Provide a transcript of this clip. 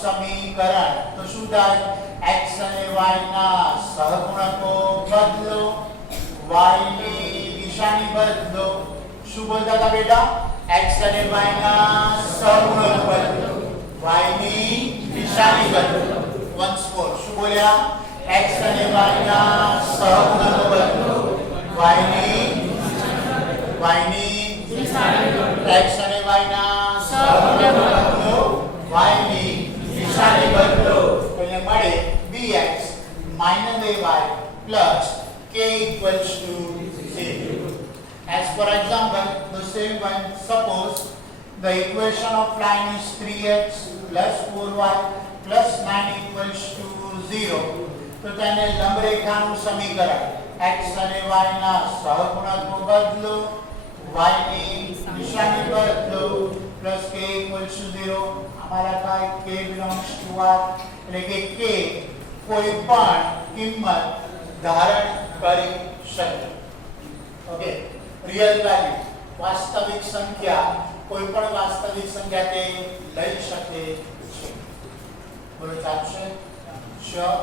સમીકરણ તો શું થાય x અને y ના સહગુણકો બદલો y ની દિશાની બદલો શું બોલતા હતા બેટા x અને y ના સહગુણકો બદલો y ની દિશાની બદલો once more શું બોલ્યા x અને y ના સહગુણકો બદલો y ની દિશાની બદલો x અને y ના સહગુણકો બદલો y ની દિશાની બદલો તો અહીંયા મળે bx ay plus k equals to 0. As for example, the same one, suppose the equation of line is 3x plus 4y plus 9 equals to 0. તો તેને લંબરેખાનું સમીકરણ x અને y ના સહગુણકો બદલો y ની દિશાની બદલો plus k equals to 0. हमारा काय k belongs to r એટલે કે k કોઈ પણ કિંમત ધારણ કરી શકે ઓકે રિયલ વેલ્યુ વાસ્તવિક સંખ્યા કોઈ પણ વાસ્તવિક સંખ્યા તે લઈ શકે છે બોલો ચાલશે શ્યોર